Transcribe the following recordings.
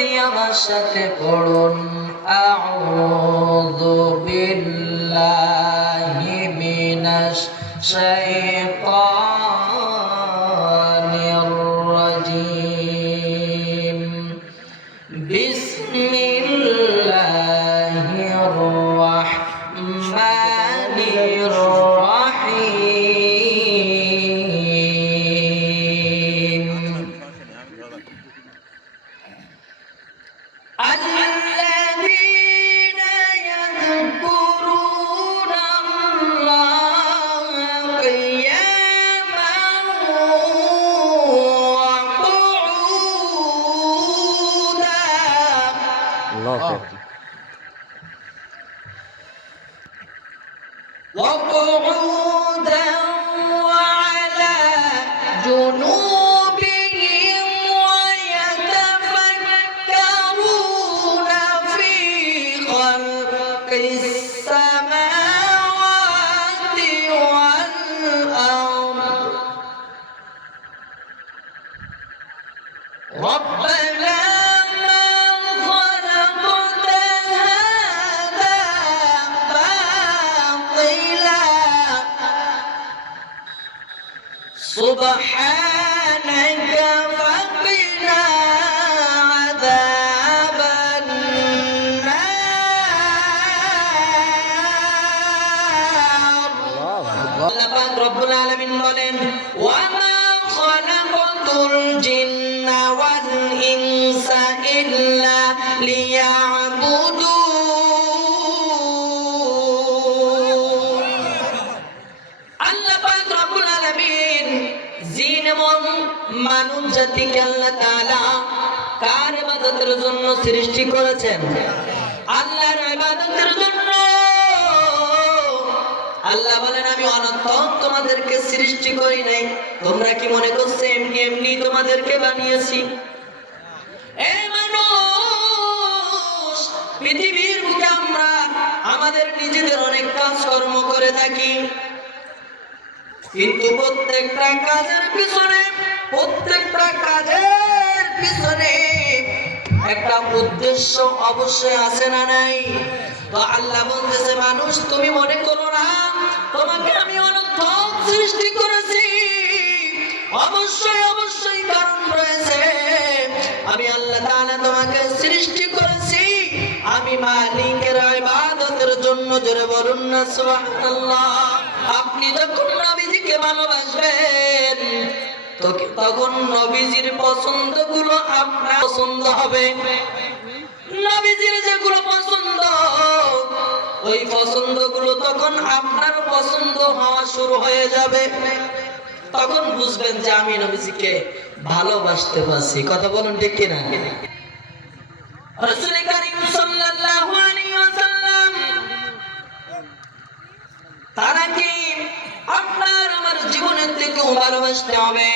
দিয়ে আমার সাথে পড়ুন আউযু বিল্লাহি মিনাশ শাইতানির صبحان সৃষ্টি করেছেন। আল্লাহর ইবাদতের জন্য। আল্লাহ বলেন, আমি অনর্থক তোমাদেরকে সৃষ্টি করি নাই। তোমরা কি মনে করছ, এমনি এমনি তোমাদেরকে বানিয়েছি? এ মানুষ, পৃথিবীর বুকে আমরা আমাদের নিজেদের অনেক কাজকর্ম করে থাকি। কিন্তু প্রত্যেকটা কাজের পিছনে, প্রত্যেকটা কাজের পিছনে একটা উদ্দেশ্য অবশ্যই আছে না নাই? তো আল্লাহ বলতেছে, মানুষ, তুমি মনে করো না, তোমাকে আমি অনর্থক সৃষ্টি করেছি। অবশ্যই অবশ্যই কারণ রয়েছে। আমি আল্লাহ তাআলা তোমাকে সৃষ্টি করেছি। আমি মালিকের ইবাদতের জন্য জোরে বলুন না, সুবহানাল্লাহ। আপনি যখন নবীজিকে ভালোবাসবেন তখন নবীজির পছন্দগুলো আপনার পছন্দ হবে। নবীজির যেগুলো পছন্দ, ওই পছন্দগুলো তখন আপনার পছন্দ হওয়া শুরু হয়ে যাবে। তখন বুঝবেন যে আমি নবীজিকে ভালোবাসতে পারছি। কথা বলুন ঠিক কিনা? রাসূল ভালোবাসতে হবে।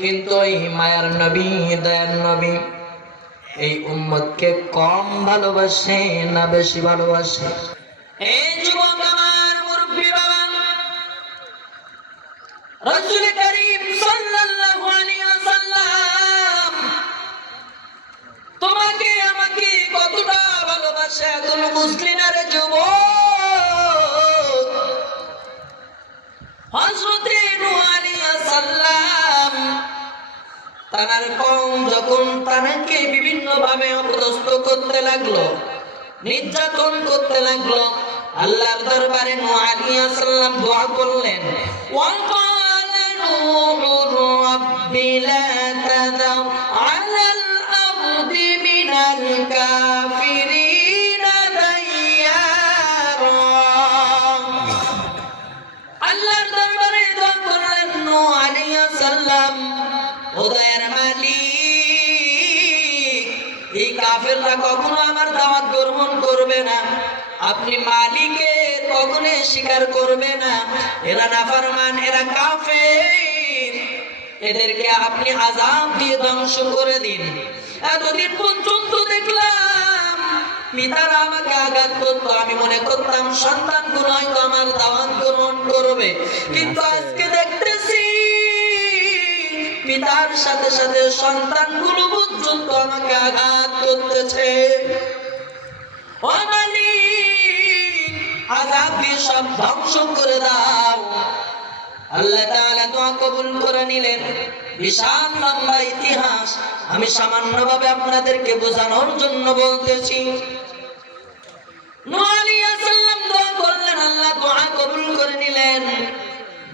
কিন্তু এই মায়ার নবী, দয়ার নবী, এই উম্মতকে কম ভালোবাসে না বেশি ভালোবাসে? এই যুবক আমার মুরব্বী বাবা, রাসূল করিম সাল্লাল্লাহু আলাইহি ওয়াসাল্লাম, তোমাকে আমাকে কতটা ভালোবাসে তুমি বুঝলি না? তার কম যখন তানাকে বিভিন্ন ভাবে অপদস্থ করতে লাগল, নির্যাতন করতে লাগল, আল্লাহর দরবারে নোয়ারিয়া সাল্লাম দোয়া করলেন কাফেররা কখনো আমার দাওয়াত গ্রহণ করবে না। আপনি মালিকের কখনো স্বীকার করবে না। এরা নাফরমান, এরা কাফের। এদেরকে আপনি আযাব দিয়ে ধ্বংস করে দিন। এতদিন পর্যন্ত দেখলাম পিতারা আমাকে আঘাত করতো। আমি মনে করতাম সন্তানগুলো হয়তো আমার দাওয়াত গ্রহণ করবে। কিন্তু আজকে পিতার সাথে সাথে সন্তানগুলো পর্যন্ত আমাকে আঘাত করতেছে। আঘাত দিয়ে সব ধ্বংস করে দাও। আল্লাহ তাআলা দোয়া কবুল করে নিলেন।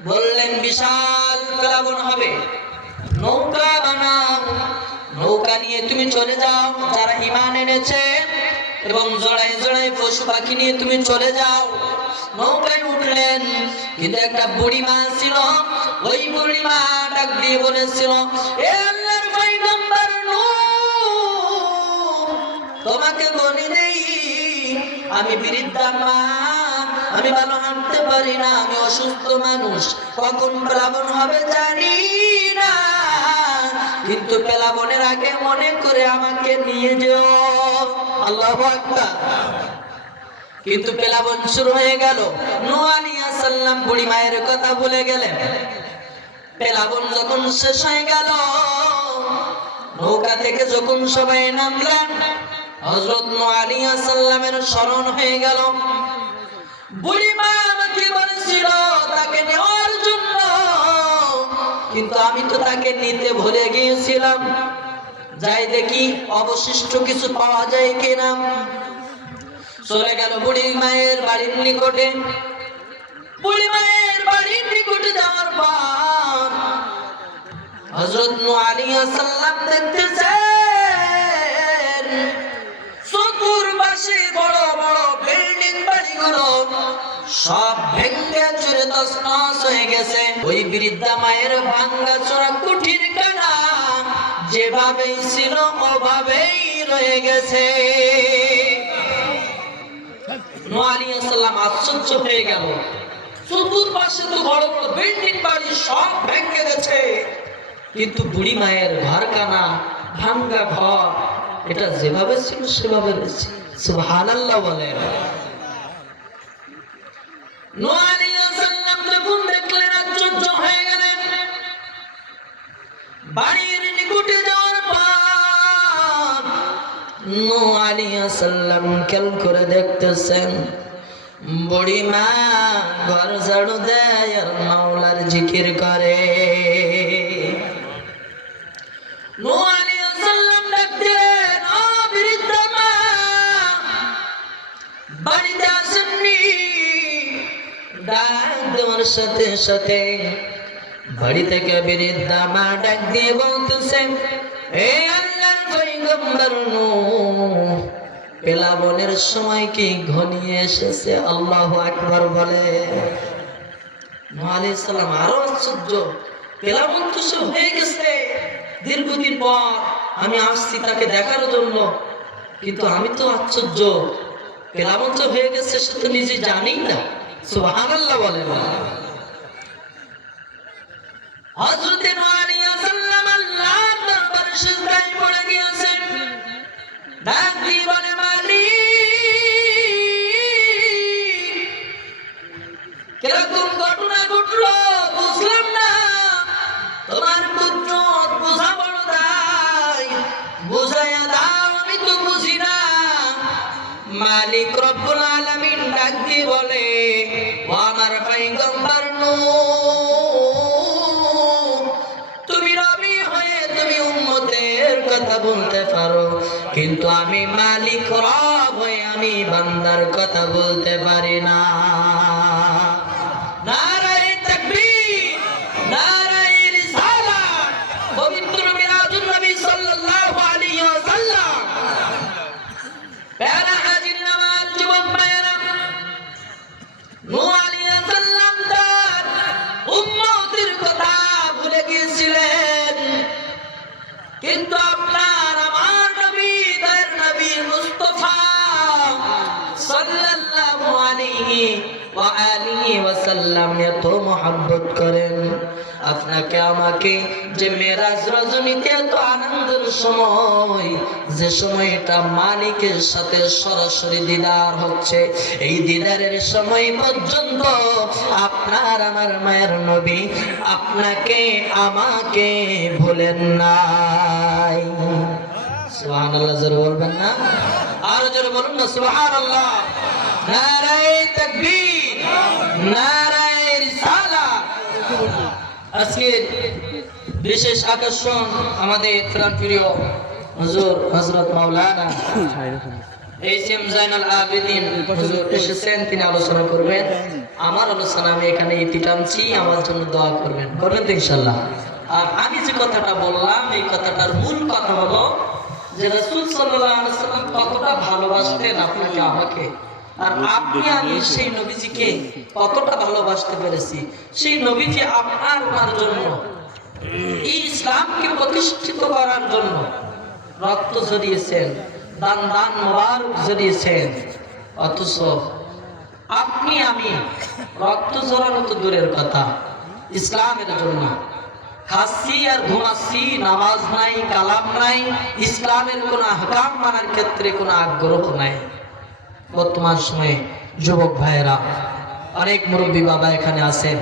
বললেন, বিশাল প্লাবন হবে নৌকা বানাও নৌকা নিয়ে তুমি চলে যাও, যারা ইমান এনেছে এবং জড়াই জড়াই পশু পাখি নিয়ে তুমি চলে যাও। নৌকায় উঠলেন, কিন্তু একটা বুড়ি মা ছিল, ওই বুড়ি মা ডাক দিয়ে বলেছিল তোমাকে বলি নেই। আমি বৃদ্ধা মা, আমি ভালো হাঁটতে পারি না, আমি অসুস্থ মানুষ, কখন প্লাবন হবে জানি। কিন্তু পেলাবনের আগে মনে করে আমাকে নিয়ে যেও। আল্লাহ কিন্তু প্লাবন শুরু হয়ে গেল। নোয়ালিয়া সাল্লাম বুড়ি মায়ের কথা ভুলে গেলেন। পেলাবন যখন শেষ হয়ে গেল, নৌকা থেকে যখন সবাই নামলেন, হযরত নোয়ালিয়া সাল্লামের স্মরণ হয়ে গেল। বুড়ি মা আমাকে বলেছিল আমি তো তাকে নিতে ভুলে গিয়েছিলাম। যাই দেখি অবশিষ্ট কিছু পাওয়া যায় কিনা। চলে গেল বুড়ি মায়ের বাড়ির নিকটে। বুড়ি মায়ের বাড়ির নিকটে যাওয়ার পর হযরত নূহ আলাইহিস সালাম দেখতেছেন, চতুর্পাশে বড় বড় বিল্ডিং বাড়িগুলো সব ভেঙে চুরে তছনছ হয়ে গেছে। ওই বৃদ্ধা মায়ের ভাঙ্গা চোরা কুঠির কানা যেভাবেই ছিল ওভাবেই রয়ে গেছে। আশ্চর্য হয়ে গেল। কিন্তু বুড়ি মায়ের ঘরখানা, ভাঙ্গা ঘর, এটা যেভাবে বলেন। বাড়ির নিকটে যাওয়ার পর নূহ আলাইহিস সালাম খেয়াল করে দেখতেছেন বুড়ি মা ঘর ঝাড়ু দেয় আর মাওলার জিকির করে। নূহ আলাইহিস সালাম ডাক দিলেন, "ও বৃদ্ধা মা, বাড়িতে আসেননি? ডাক দেওয়ার সাথে সাথে বাড়ি থেকে বৃদ্ধা মা ডাক দিয়ে বলতেছে পেলাবনের সময় কি ঘনিয়ে এসেছে? আল্লাহ আকবর বলে, নূহ সালাম, আরও আশ্চর্য। পেলাবন তো সে হয়ে গেছে। দীর্ঘদিন পর আমি আসছি তাকে দেখার জন্য। কিন্তু আমি তো আশ্চর্য। পেলাবন তো হয়ে গেছে, সে তো নিজে জানি না। সুবহানাল্লাহ বলে। না হযরতে সিজদায় পড়ে গিয়েছেন। মালিক ঘটলো বুঝলাম না। বুঝাইয়া দাও, আমি তো বুঝি না। মালিক কিন্তু আমি মালিক রব হয়ে আমি বান্দার কথা বলতে পারি না। নারায়ে এত মহব্বত করেন। আপনাকে আমাকে যে মেরাজ রজনীতে এত আনন্দের সময়, যে সময়টা মালিকের সাথে সরাসরি দিদার হচ্ছে, এই দিদারের সময় পর্যন্ত আপনার আমার মায়ের নবী আপনাকে, আমাকে ভুলেন নাই। সুবহানাল্লাহ, জোরে বলবেন না? আর জোরে বলুন না, সুবহানাল্লাহ। নারায়ে তাকবীর। আজকের বিশেষ আকর্ষণ আমাদের প্রাণপ্রিয় হুজুর হযরত মাওলানা এইচ এম জাইনাল আবেদিন তিনি আলোচনা করবেন। আমার আলোচনা আমি এখানে ইতি টানছি আমার জন্য দোয়া করবেন। করবেন তো ইনশাল্লাহ আর আমি যে কথাটা বললাম, এই কথাটার মূল কথা হলো যে রাসূল সাল্লাল্লাহু আলাইহি সাল্লাম কতটা ভালোবাসতেন আপনাকে, আমাকে। আর আপনি আমি সেই নবীজিকে কতটা ভালোবাসতে পেরেছি? সেই নবীজি আপনার ওনার জন্য এই ইসলামকে প্রতিষ্ঠিত করার জন্য রক্ত ঝরিয়েছেন দান দান মোবারক ঝরিয়েছেন। অথচ আপনি আমি রক্ত ঝরানো তো দূরের কথা ইসলামের জন্য। খাচ্ছি আর ঘুমাচ্ছি নামাজ নাই কালাম নাই ইসলামের কোনো আহকাম মানার ক্ষেত্রে কোনো আগ্রহ নাই। বর্তমান সময়ে যুবক ভাইয়েরা অনেক মুরব্বী বাবা এখানে আছেন।